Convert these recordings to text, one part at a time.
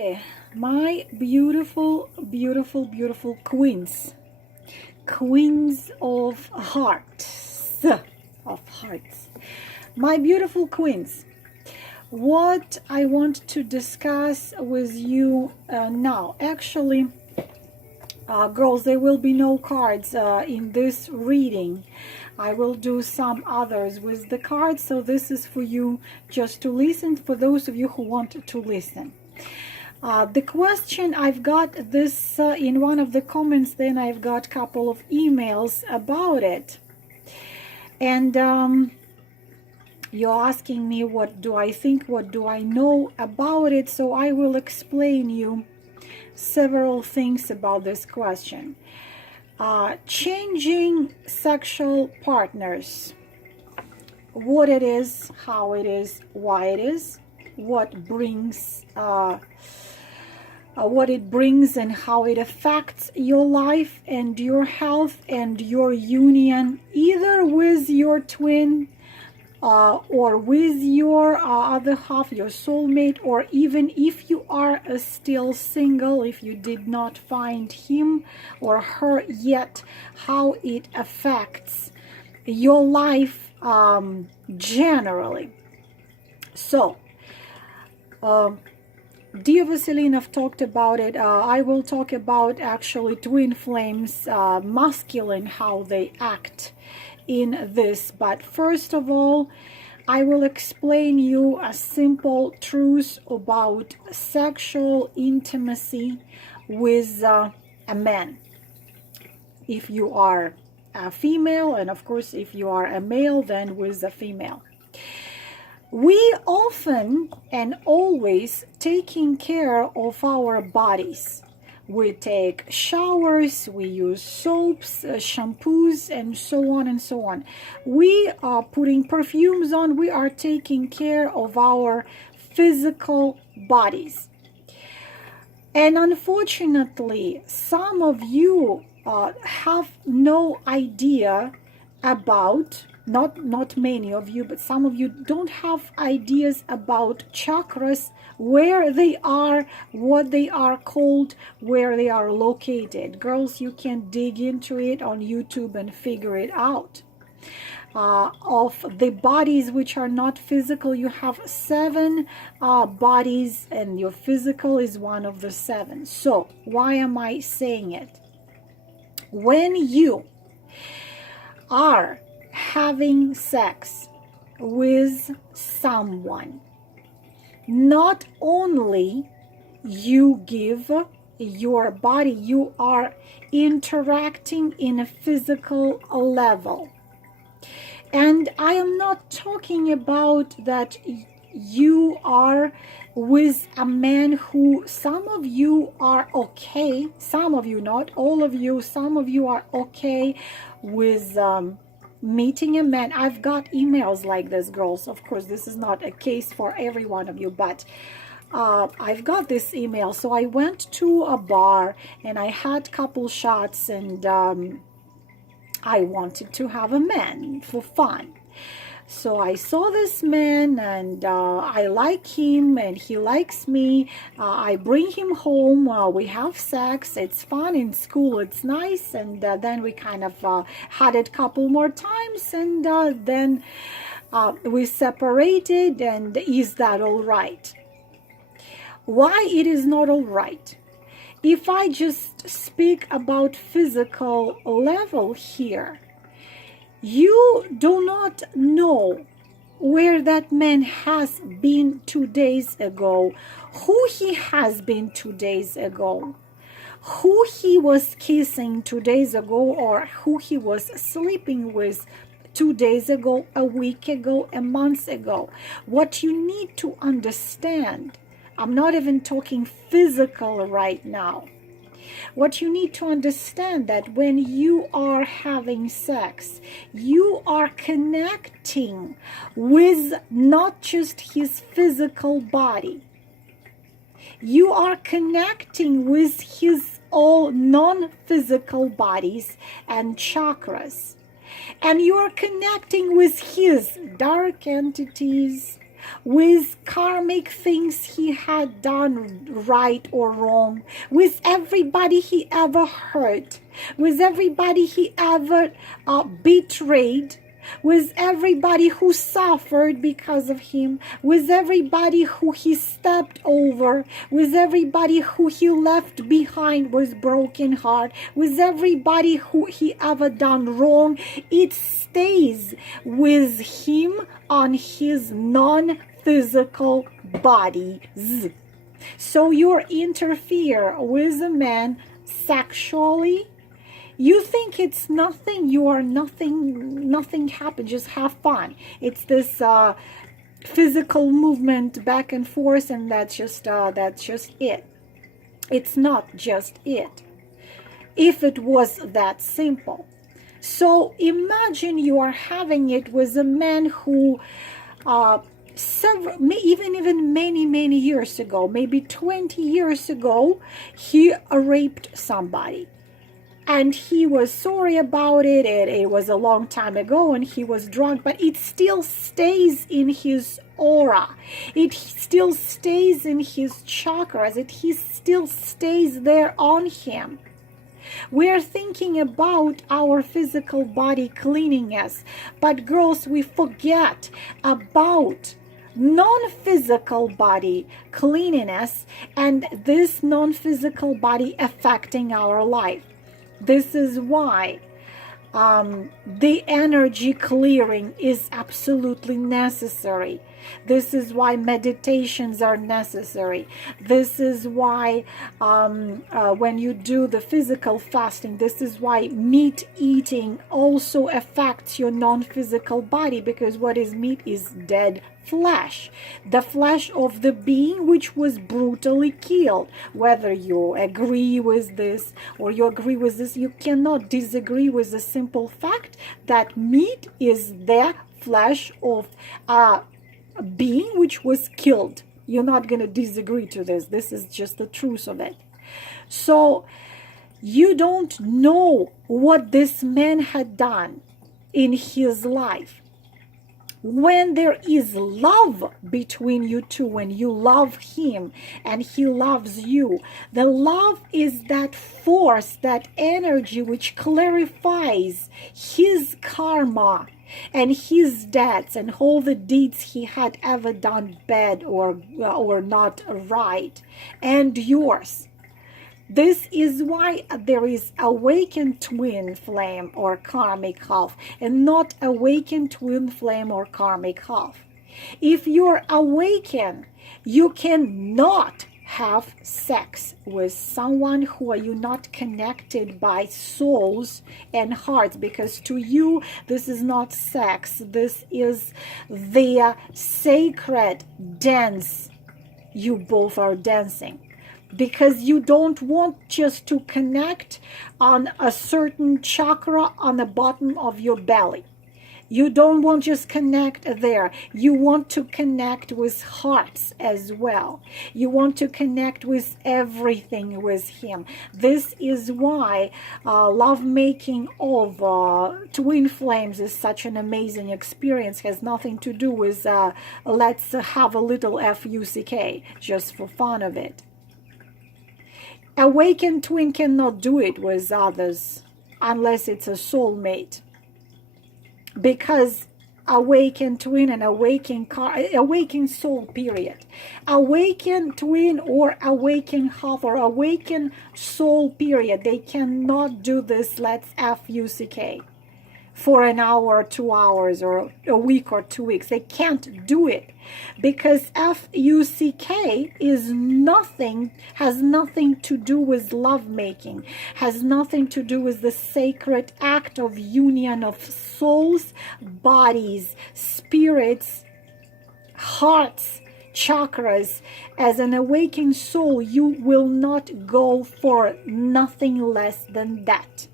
My beautiful, beautiful, beautiful queens of hearts, my beautiful queens, what I want to discuss with you now. Actually, girls, there will be no cards in this reading. I will do some others with the cards, so this is for you just to listen, for those of you who want to listen. The question, I've got this in one of the comments, then I've got a couple of emails about it. And you're asking me what do I think, what do I know about it, so I will explain you several things about this question. Changing sexual partners, what it is, how it is, why it is, what brings what it brings and how it affects your life and your health and your union, either with your twin or with your other half, your soulmate, or even if you are still single, if you did not find him or her yet, how it affects your life generally. So, dear Vaseline, I've talked about it. I will talk about actually twin flames, masculine, how they act in this. But first of all, I will explain you a simple truth about sexual intimacy with a man. If you are a female, and of course if you are a male, then with a female. We often and always taking care of our bodies. We take showers, we use soaps, shampoos, and so on and so on. We are putting perfumes on, we are taking care of our physical bodies. And unfortunately, some of you have no idea about, not many of you, but some of you don't have ideas about chakras, where they are, what they are called, where they are located. Girls, you can dig into it on YouTube and figure it out. Of the bodies which are not physical, you have 7 bodies, and your physical is one of the 7. So why am I saying it? When you are having sex with someone, not only you give your body, you are interacting in a physical level. And I am not talking about that you are with a man who, some of you are okay, some of you, not all of you, some of you are okay with meeting a man. I've got emails like this, girls. Of course, this is not a case for every one of you, but I've got this email. So I went to a bar and I had a couple shots, and I wanted to have a man for fun. So I saw this man, and I like him and he likes me. I bring him home, we have sex, it's fun in school, it's nice, and then we kind of had it a couple more times, and then we separated. And is that all right? Why it is not all right? If I just speak about physical level here, you do not know where that man has been 2 days ago, who he has been 2 days ago, who he was kissing 2 days ago, or who he was sleeping with 2 days ago, a week ago, a month ago. What you need to understand, I'm not even talking physical right now. What you need to understand, that when you are having sex, you are connecting with not just his physical body. You are connecting with his all non-physical bodies and chakras. And you are connecting with his dark entities, with karmic things he had done right or wrong, with everybody he ever hurt, with everybody he ever betrayed, with everybody who suffered because of him, with everybody who he stepped over, with everybody who he left behind with broken heart, with everybody who he ever done wrong. It stays with him on his non-physical bodies. So you interfere with a man sexually, you think it's nothing, you are nothing, nothing happened, just have fun. It's this physical movement back and forth, and that's just it. It's not just it. If it was that simple. So imagine you are having it with a man who even many years ago, maybe 20 years ago, he raped somebody. And he was sorry about it. It was a long time ago and he was drunk, but it still stays in his aura. It still stays in his chakras. He still stays there on him. We are thinking about our physical body cleaning us, but girls, we forget about non-physical body cleaning us and this non-physical body affecting our life. This is why the energy clearing is absolutely necessary. This is why meditations are necessary. This is why when you do the physical fasting, this is why meat eating also affects your non-physical body, because what is meat is dead flesh, the flesh of the being which was brutally killed. Whether you agree with this or you agree with this, you cannot disagree with the simple fact that meat is the flesh of a being which was killed. You're not going to disagree to this. This is just the truth of it. So you don't know what this man had done in his life. When there is love between you two, when you love him and he loves you, the love is that force, that energy which clarifies his karma and his debts and all the deeds he had ever done bad or not right, and yours. This is why there is awakened twin flame or karmic half, and not awakened twin flame or karmic half. If you're awakened, you cannot have sex with someone who are you not connected by souls and hearts, because to you this is not sex. This is the sacred dance you both are dancing. Because you don't want just to connect on a certain chakra on the bottom of your belly. You don't want just connect there. You want to connect with hearts as well. You want to connect with everything with him. This is why lovemaking of twin flames is such an amazing experience. Has nothing to do with let's have a little F-U-C-K just for fun of it. Awakened twin cannot do it with others unless it's a soulmate, because awakened twin and awakened soul, period. Awakened twin or awakened half or awakened soul, period. They cannot do this let's F-U-C-K for an hour, 2 hours, or a week or 2 weeks. They can't do it, because F-U-C-K is nothing, has nothing to do with lovemaking, has nothing to do with the sacred act of union of souls, bodies, spirits, hearts, chakras. As an awakened soul, you will not go for nothing less than that.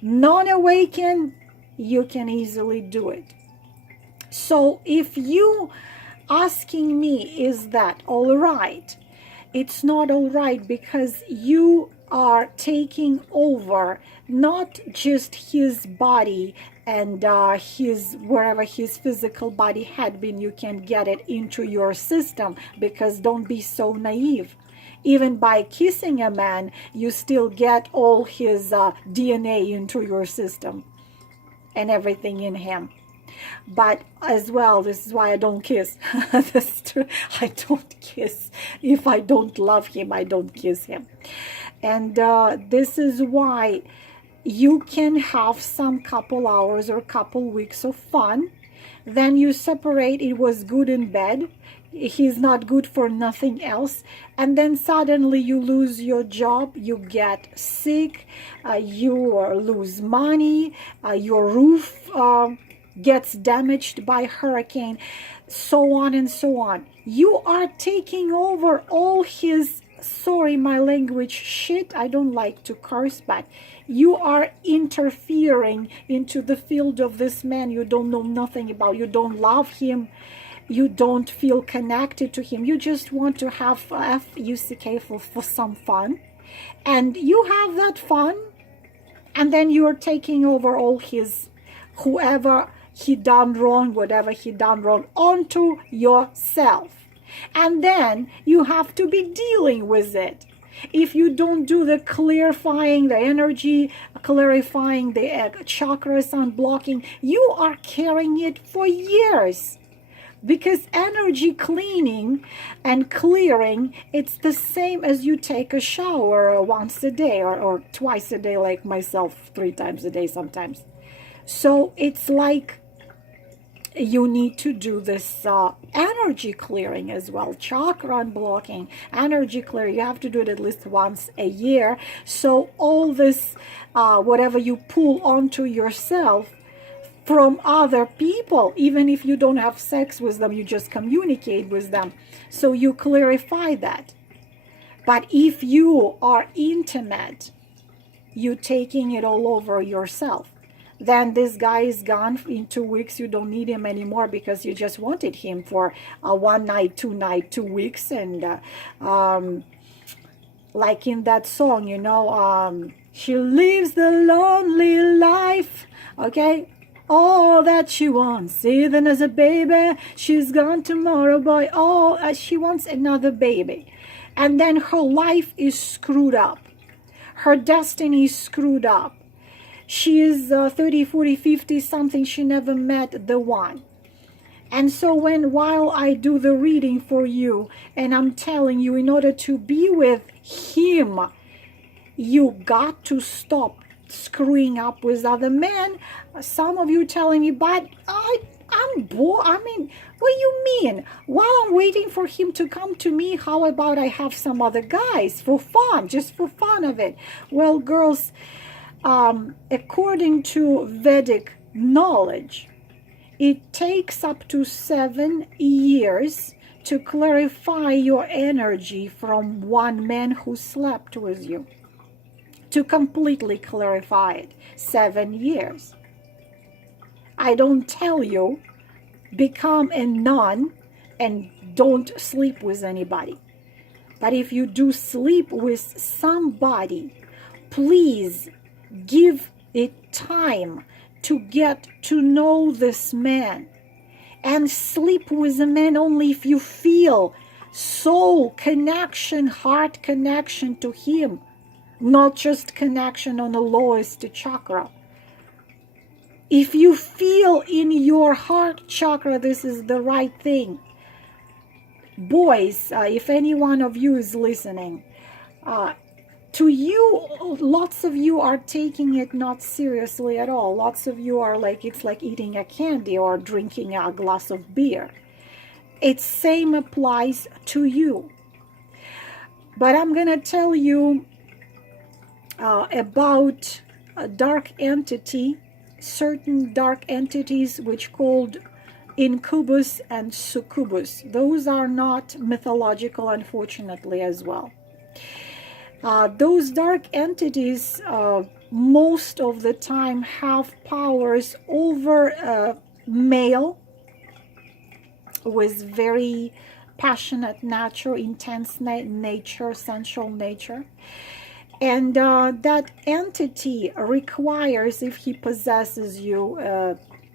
Non-awakened, you can easily do it. So if you asking me, is that all right? It's not all right, because you are taking over not just his body and wherever his physical body had been, you can get it into your system, because don't be so naive. Even by kissing a man, you still get all his DNA into your system and everything in him. But as well, this is why I don't kiss. That's true. I don't kiss. If I don't love him, I don't kiss him. And this is why you can have some couple hours or couple weeks of fun. Then you separate. It was good in bed. He's not good for nothing else. And then suddenly you lose your job, you get sick, you lose money, your roof gets damaged by hurricane, so on and so on. You are taking over all his, sorry my language, shit. I don't like to curse, but you are interfering into the field of this man you don't know nothing about. You don't love him. You don't feel connected to him. You just want to have F-U-C-K for some fun. And you have that fun. And then you're taking over all his, whoever he done wrong, whatever he done wrong, onto yourself. And then you have to be dealing with it. If you don't do the clarifying, the energy, clarifying the chakras, unblocking, you are carrying it for years. Because energy cleaning and clearing, it's the same as you take a shower once a day or twice a day, like myself, 3 times a day sometimes. So it's like you need to do this energy clearing as well, chakra unblocking, energy clearing. You have to do it at least once a year. So all this, whatever you pull onto yourself from other people, even if you don't have sex with them, you just communicate with them. So you clarify that. But if you are intimate, you taking it all over yourself. Then this guy is gone in 2 weeks. You don't need him anymore because you just wanted him for 1 night, 2 night, 2 weeks. And like in that song, you know, she lives the lonely life. Okay. All that she wants, even as a baby, she's gone tomorrow, boy. Oh, she wants another baby. And then her life is screwed up. Her destiny is screwed up. She is 30, 40, 50 something. She never met the one. And so while I do the reading for you, and I'm telling you, in order to be with him, you got to stop screwing up with other men. Some of you telling me, but I'm bored. I mean, what do you mean? While I'm waiting for him to come to me, how about I have some other guys for fun, just for fun of it? Well, girls, according to Vedic knowledge, it takes up to 7 years to clarify your energy from one man who slept with you. To completely clarify it, 7 years. I don't tell you, become a nun and don't sleep with anybody. But if you do sleep with somebody, please give it time to get to know this man. And sleep with a man only if you feel soul connection, heart connection to him. Not just connection on the lowest chakra. If you feel in your heart chakra this is the right thing. Boys, if any one of you is listening, to you, lots of you are taking it not seriously at all. Lots of you are like, it's like eating a candy or drinking a glass of beer. It same applies to you. But I'm going to tell you about a dark entity, certain dark entities which called incubus and succubus. Those are not mythological, unfortunately, as well. Those dark entities most of the time have powers over male with very passionate nature, intense nature, sensual nature. And that entity requires, if he possesses you,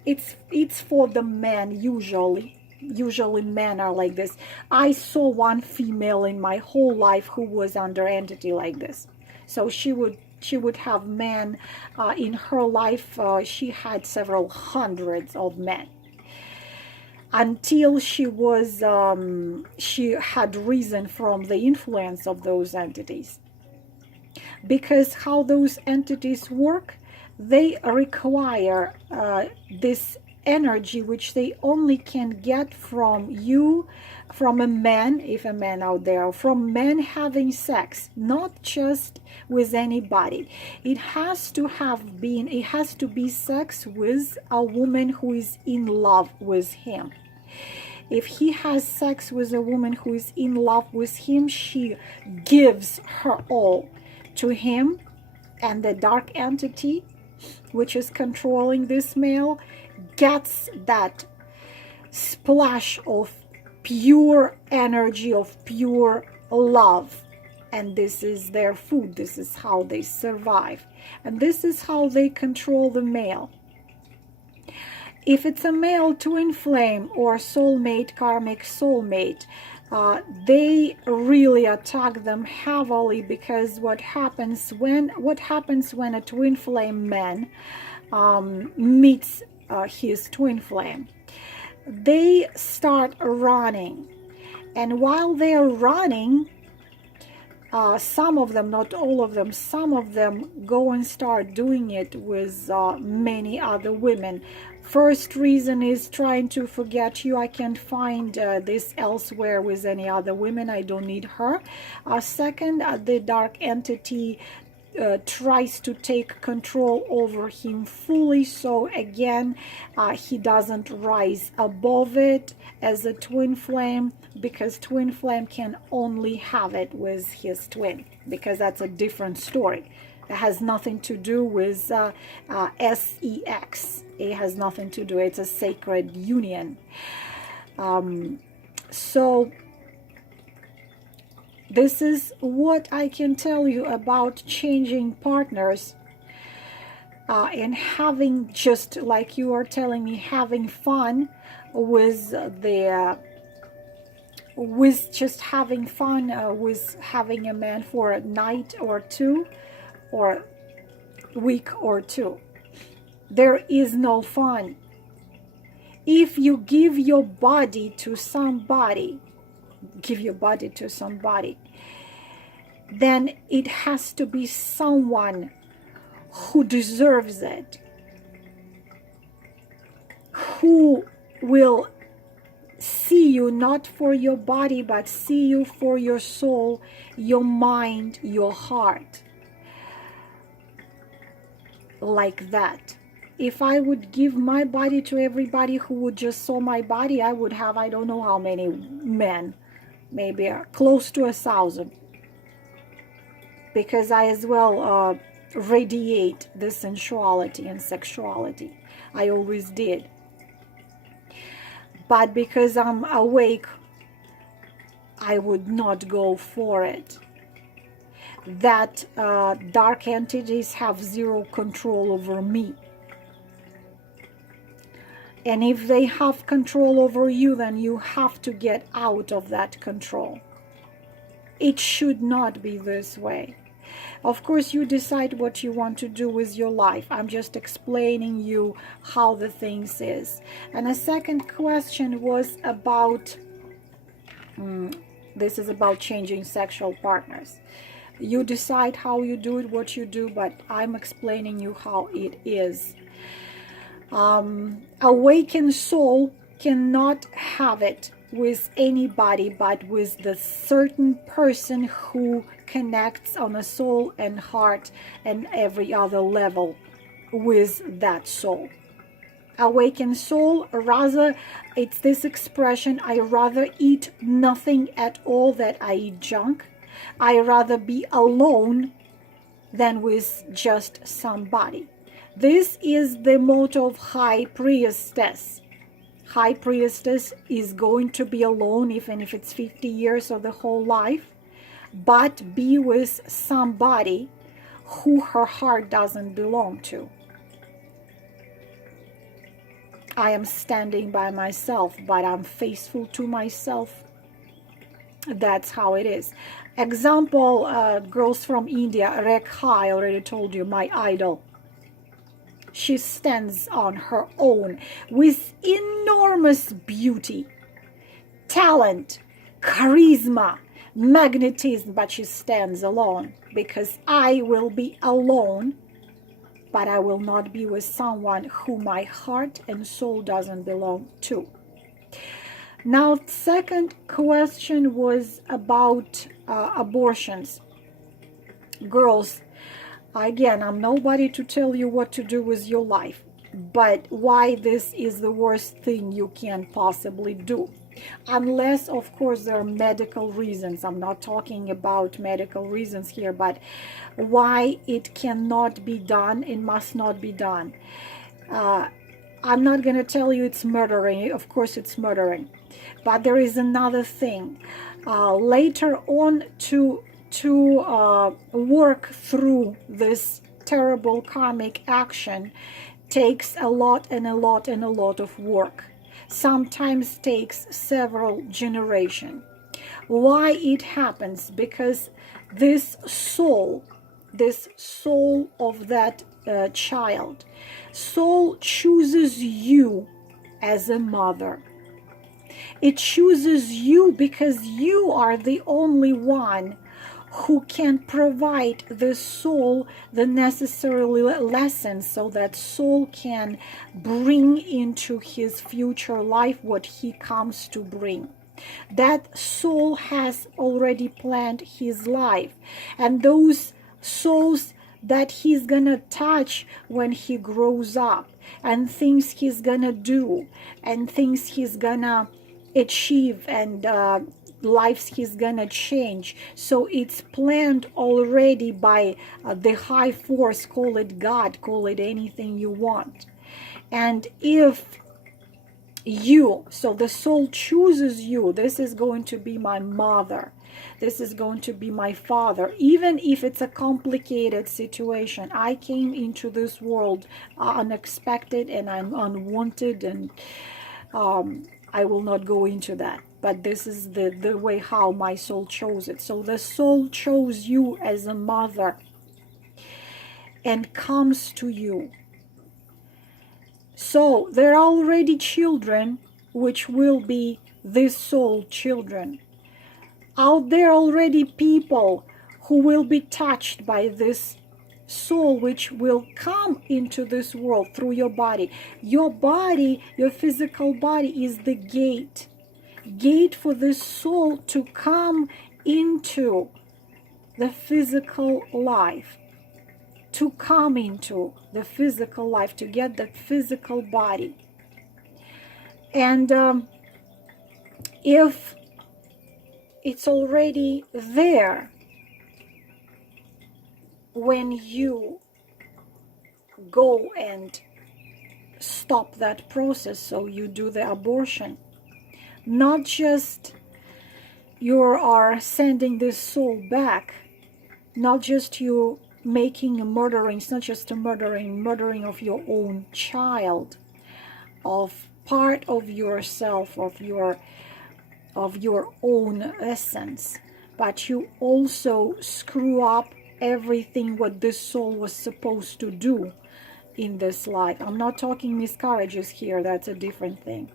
it's for the man usually. Usually men are like this. I saw one female in my whole life who was under entity like this. So she would have men in her life. She had several hundreds of men until she had risen from the influence of those entities. Because how those entities work, they require this energy which they only can get from you, from a man, if a man out there, from men having sex, not just with anybody. It has to be sex with a woman who is in love with him. If he has sex with a woman who is in love with him, she gives her all to him, and the dark entity which is controlling this male gets that splash of pure energy, of pure love, and this is their food. This is how they survive, and this is how they control the male. If it's a male twin flame or soulmate, karmic soulmate, they really attack them heavily, because what happens when a twin flame man meets his twin flame, they start running, and while they are running, some of them, not all of them, some of them go and start doing it with many other women. First reason is trying to forget you. I can't find this elsewhere with any other women. I don't need her. Second, the dark entity tries to take control over him fully. So again, he doesn't rise above it as a twin flame, because twin flame can only have it with his twin, because that's a different story. It has nothing to do with S.E.X. It has nothing to do. It's a sacred union. So this is what I can tell you about changing partners and having, just like you are telling me, having fun with with just having fun with having a man for a night or two, or week or two. There is no fun. If you give your body to somebody, then it has to be someone who deserves it, who will see you not for your body, but see you for your soul, your mind, your heart. Like that. If I would give my body to everybody who would just saw my body, I would have, I don't know how many men, maybe close to 1,000, because I as well radiate the sensuality and sexuality. I always did. But because I'm awake, I would not go for it. That dark entities have zero control over me. And if they have control over you, then you have to get out of that control. It should not be this way. Of course, you decide what you want to do with your life. I'm just explaining you how the things is. And a second question was about, this is about changing sexual partners. You decide how you do it, what you do, but I'm explaining you how it is. Awakened soul cannot have it with anybody, but with the certain person who connects on a soul and heart and every other level with that soul. Awakened soul, rather, it's this expression, I rather eat nothing at all than I eat junk. I rather be alone than with just somebody. This is the motto of High Priestess. High Priestess is going to be alone, even if it's 50 years or the whole life. but be with somebody who her heart doesn't belong to. I am standing by myself, but I'm faithful to myself. That's how it is. Example, girls from India, Rekha, I already told you, my idol. She stands on her own with enormous beauty, talent, charisma, magnetism, but she stands alone, because I will be alone, but I will not be with someone who my heart and soul doesn't belong to. Now, second question was about abortions. Girls, again, I'm nobody to tell you what to do with your life, but why this is the worst thing you can possibly do. Unless, of course, there are medical reasons. I'm not talking about medical reasons here, but why it cannot be done, it must not be done. I'm not going to tell you it's murdering. Of course, it's murdering. But there is another thing. Later on, to work through this terrible karmic action takes a lot and a lot and a lot of work. Sometimes takes several generations. Why it happens? Because this soul of that child, soul chooses you as a mother. It chooses you because you are the only one who can provide the soul the necessary lessons so that soul can bring into his future life what he comes to bring. That soul has already planned his life, and those souls that he's gonna touch when he grows up, and things he's gonna do, and things he's gonna achieve, and lives he's gonna change. So it's planned already by the high force, call it God, call it anything you want. And if you, so the soul chooses you, this is going to be my mother, this is going to be my father, even if it's a complicated situation. I came into this world unexpected and I'm unwanted, and I will not go into that, but this is the way how my soul chose it. So the soul chose you as a mother and comes to you. So there are already children which will be this soul children. Out there already people who will be touched by this soul which will come into this world through your body. Your body, your physical body is the gate for this soul to come into the physical life, to come into the physical life, to get that physical body. And if it's already there when you go and stop that process, so you do the abortion, not just you are sending this soul back, not just you making a murdering, it's not just a murdering of your own child, of part of yourself, of your own essence, but you also screw up everything what this soul was supposed to do in this life. I'm not talking miscarriages here, that's a different thing.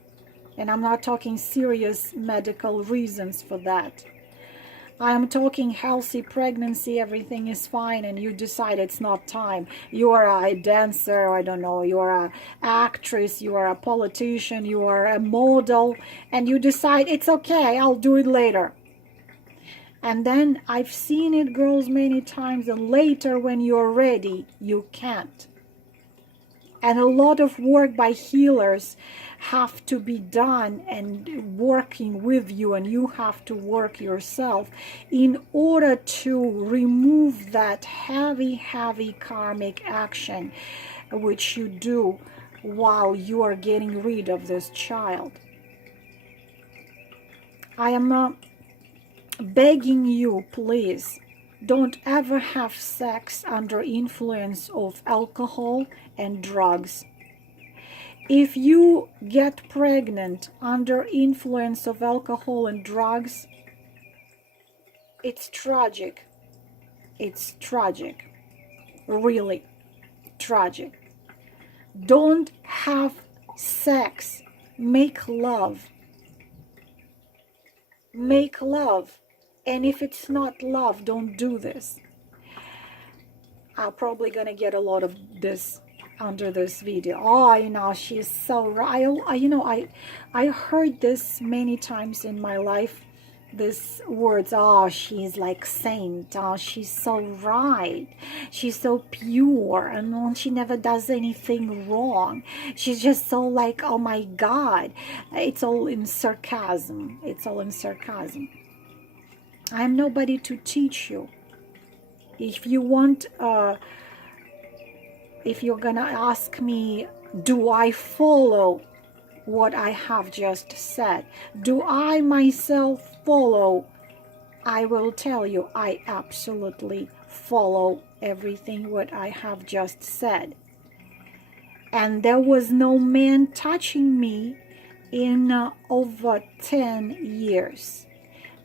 And I'm not talking serious medical reasons for that. I'm talking healthy pregnancy, everything is fine, and you decide it's not time. You are a dancer, I don't know, you are an actress, you are a politician, you are a model, and you decide it's okay, I'll do it later. And then I've seen it, girls, many times, and later when you're ready, you can't. And a lot of work by healers have to be done, and working with you, and you have to work yourself in order to remove that heavy karmic action which you do while you are getting rid of this child. I am begging you, please, don't ever have sex under influence of alcohol and drugs. If you get pregnant under influence of alcohol and drugs, it's tragic. It's tragic. Really tragic. Don't have sex. Make love. Make love. And if it's not love, don't do this. I'm probably gonna get a lot of this under this video. Oh, you know, she's so right. I heard this many times in my life. These words, oh, she's like saint. Oh, she's so right. She's so pure, and she never does anything wrong. She's just so like, oh my God. It's all in sarcasm. It's all in sarcasm. I'm nobody to teach you. If you want, if you're gonna ask me, do I follow what I have just said? Do I myself follow? I will tell you, I absolutely follow everything what I have just said. And there was no man touching me in over 10 years.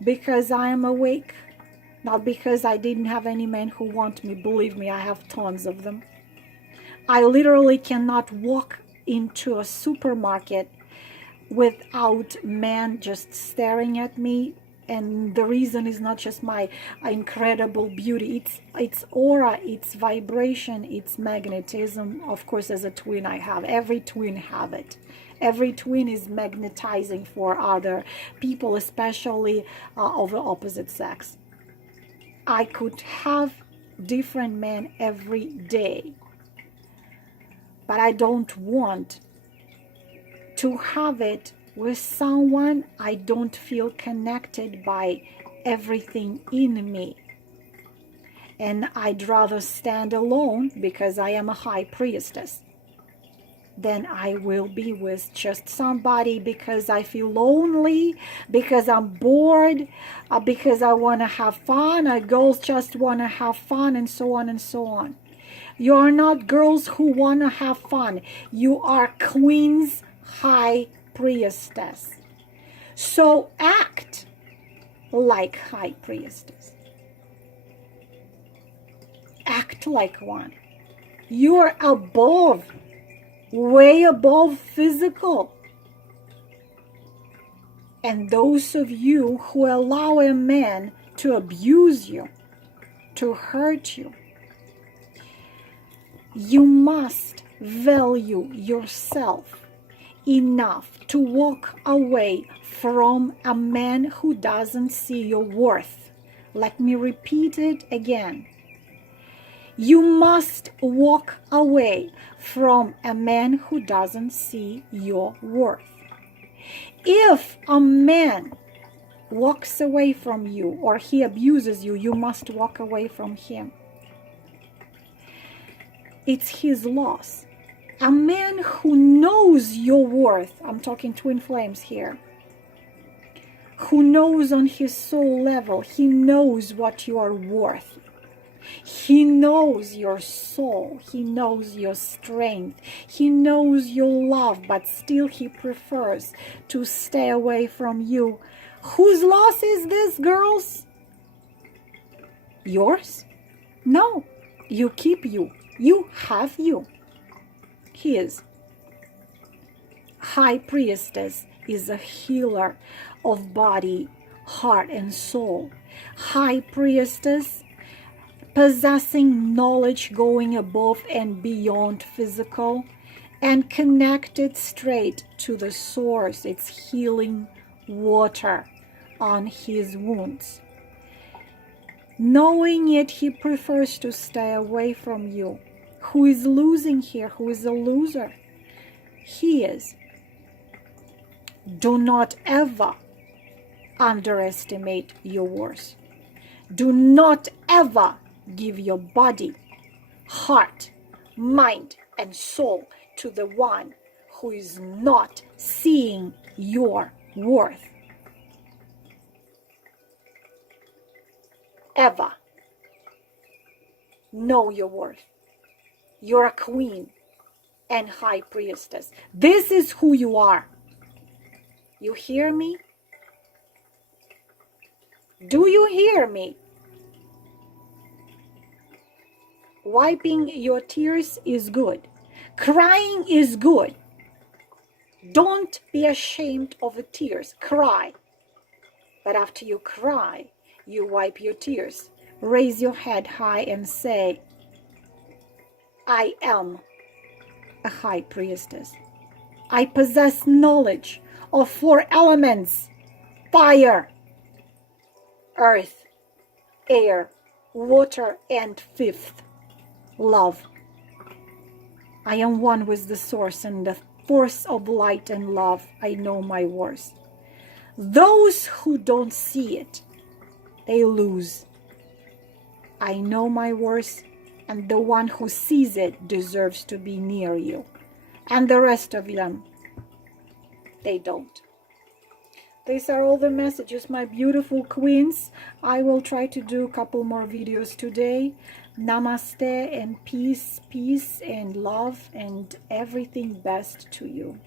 Because I am awake. Not because I didn't have any men who want me. Believe me, I have tons of them. I literally cannot walk into a supermarket without men just staring at me. And the reason is not just my incredible beauty. It's aura, it's vibration, it's magnetism. Of course, as a twin I have. Every twin have it. Every twin is magnetizing for other people, especially of the opposite sex. I could have different men every day, but I don't want to have it with someone I don't feel connected by everything in me. And I'd rather stand alone because I am a high priestess than I will be with just somebody because I feel lonely, because I'm bored, because I want to have fun. Girls just want to have fun, and so on and so on. You are not girls who want to have fun. You are queens, high priestess. So act like high priestess. Act like one. You're above, way above physical. And those of you who allow a man to abuse you, to hurt you, you must value yourself enough to walk away from a man who doesn't see your worth. Let me repeat it again. You must walk away from a man who doesn't see your worth. If a man walks away from you or he abuses you, you must walk away from him. It's his loss. A man who knows your worth, I'm talking twin flames here, who knows on his soul level, he knows what you are worth. He knows your soul. He knows your strength. He knows your love, but still he prefers to stay away from you. Whose loss is this, girls? Yours? No. You keep you. You have you. His. High priestess is a healer of body, heart, and soul. High priestess possessing knowledge going above and beyond physical and connected straight to the source, its healing water on his wounds. Knowing it, he prefers to stay away from you. Who is losing here? Who is a loser? He is. Do not ever underestimate your worth. Do not ever give your body, heart, mind, and soul to the one who is not seeing your worth. ever. Know your worth. You're a queen and high priestess. This is who you are. You hear me? Do you hear me? Wiping your tears is good. Crying is good. Don't be ashamed of the tears. Cry. But after you cry, you wipe your tears. Raise your head high and say, I am a high priestess. I possess knowledge of 4 elements: fire, earth, air, water, and 5th, love. I am one with the source and the force of light and love. I know my worth. Those who don't see it, they lose. I know my worth, and the one who sees it deserves to be near you. And the rest of them, they don't. These are all the messages, my beautiful queens. I will try to do a couple more videos today. Namaste and peace, peace and love and everything best to you.